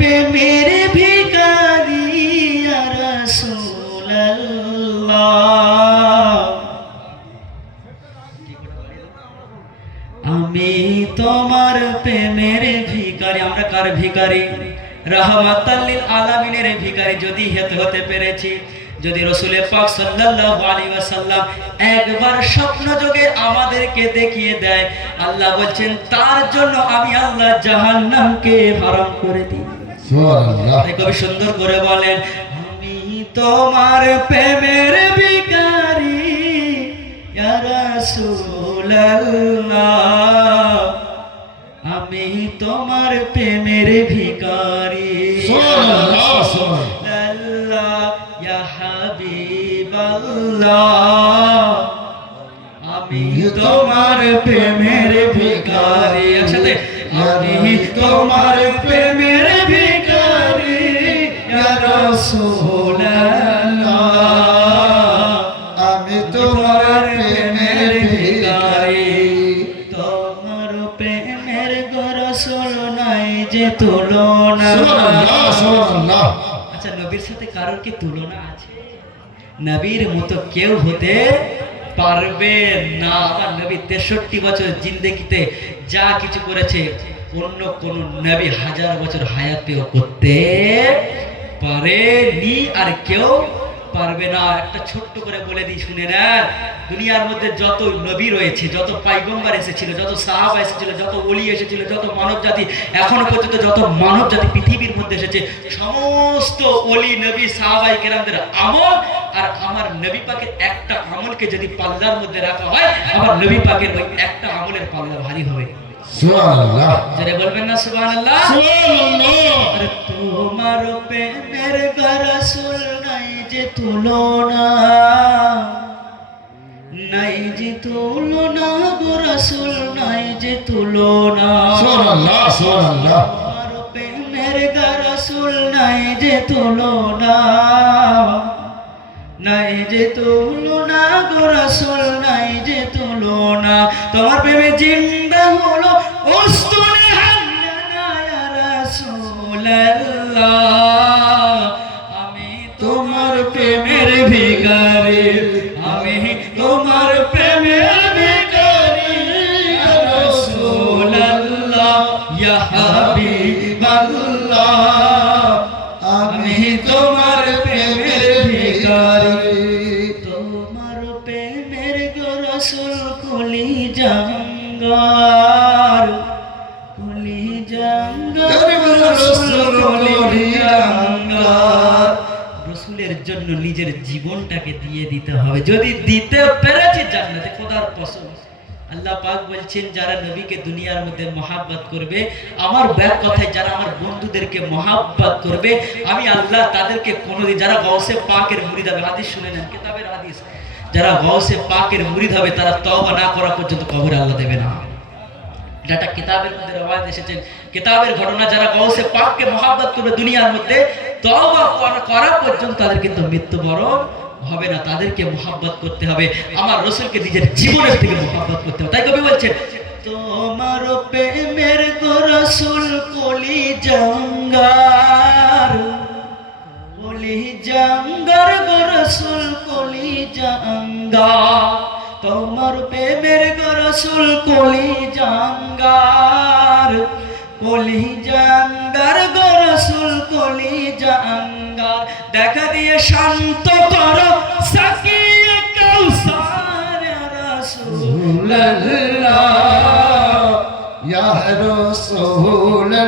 প্রেমের ভিখারি ইয়া রাসূলুল্লাহ। আমি তোমার প্রেমের ভিখারি। আমরা কার ভিখারি? রাহমাতাল লিল আলামিনের ভিখারি যদি হতে পেরেছি, যদি রাসূল পাক সাল্লাল্লাহু আলাইহি ওয়াসাল্লাম একবার স্বপ্ন যোগে আমাদেরকে দেখিয়ে দেয়, আল্লাহ বলছেন তার জন্য আমি আল্লাহ জাহান্নামকে হারাম করে দিই। সুবহানাল্লাহ। কবি সুন্দর করে বলেন, আমি তোমার প্রেমের ভিখারি ইয়া রাসূলুল্লাহ। আমি তোমার প্রেমের ভিখারি সুবহানাল্লাহ সুবহানাল্লাহ ইয়া হাবিবাল্লাহ। আমি তোমার প্রেমের ভিখারি। একসাথে, আমি তোমার প্রেমের ভিখারি ইয়া রাসূলুল্লাহ। আমি তোমার প্রেমের ভিখারি। তোমার প্রেমের রাসূল নাই যে তুলনা। সুবহানাল্লাহ সুবহানাল্লাহ। আচ্ছা, নবীর সাথে কারোর কি তুলনা আছে? নবীর মতো কেউ হতে পারবে না। আমার নবী 63 বছর জিন্দেগিতে যা কিছু করেছে অন্য কোন নবী 1000 বছর হায়াতেও করতে পারেনি, আর কেউ পারবে না। একটা ছোট্ট করে বলে দিই, শুনে নেন। দুনিয়ার মধ্যে যত নবী রয়েছে, যত পয়গম্বর এসেছিল, যত সাহাবা এসেছিল, যত ওলি এসেছিল, যত মানব জাতি এখনো পর্যন্ত যত মানব জাতি পৃথিবীর মধ্যে এসেছে, সমস্ত ওলি নবী সাহাবায়ে কেরামদের আমল আর আমার নবী পাকের একটা আমলকে যদি পাল্লার মধ্যে রাখা হয়, আমার নবী পাকের ওই একটা আমলের পাল্লা ভারী হবে। সুবহানাল্লাহ। যারা বলবেন না সুবহানাল্লাহ সুবহানাল্লাহ। আর তোমার প্রেমের রাসূল নাই যে তুলনা, নাই যে তুলনা গো রাসূল, নাই যে তুলনা। সুবহানাল্লাহ সুবহানাল্লাহ। তোমার প্রেমের রাসূল নাই যে তুলনা, নাই যে তুলনা গো রাসূল, নাই যে তুলনা। তোমার প্রেমে জিন্দা হলো উস্তুনে হান্নানা ইয়া রাসূলুল্লাহ। আমি তোমার প্রেমের ভিখারি, আমি তোমার প্রেমের ভিখারি ইয়া রাসূলুল্লাহ ইয়া হাবিবাল্লাহ। আমি তোমার প্রেমের ভিখারি। তোমার প্রেমের রাসূল কলিজাঙ্গার, কলিজাঙ্গার রাসূল কলিজাঙ্গার। রাসূলের জন্য নিজের জীবনটাকে দিয়ে দিতে হবে। যদি দিতে পেরেছি জান্নাতে খোদার কসম। আল্লাহ পাক বলছেন, যারা নবীকে দুনিয়ার মধ্যে মহাব্বত করবে, আমার ব্যাক কথায় যারা আমার বন্ধুদেরকে মহাব্বত করবে, আমি আল্লাহ তাদেরকে কোনোদিন, যারা গাউসে পাকের মুরিদ হবে, হাদিস শুনে নেন, কিতাবের হাদিস, যারা গাউসে পাকের মুরিদ হবে তারা তওবা না করা পর্যন্ত কবরে আল্লাহ দেবে না। এটা কিতাবের মধ্যে রওয়ায়াত এসেছে, কিতাবের ঘটনা। যারা গাউসে পাককে মহাব্বত করবে দুনিয়ার মধ্যে, তওবা করা পর্যন্ত তাদের কিন্তু মৃত্যুবরণ হবে না। তাদেরকে মহাব্বত করতে হবে, আমার রাসূলকে নিজের জীবনের থেকে মহাব্বত করতে হবে। তাই কবি বলছেন, তোমার প্রেমের রাসূল কলিজাঙ্গার, কলিজাঙ্গার রাসূল কলিজাঙ্গার। তোমার প্রেমের রাসূল কলিজাঙ্গার, কলিজাঙ্গার রাসূল কলিজাঙ্গার। দেখা দিয়ে শান্ত করো সাকিয়ে কাউসার ইয়া রাসূলুল্লাহ ইয়া রাসূলুল্লাহ।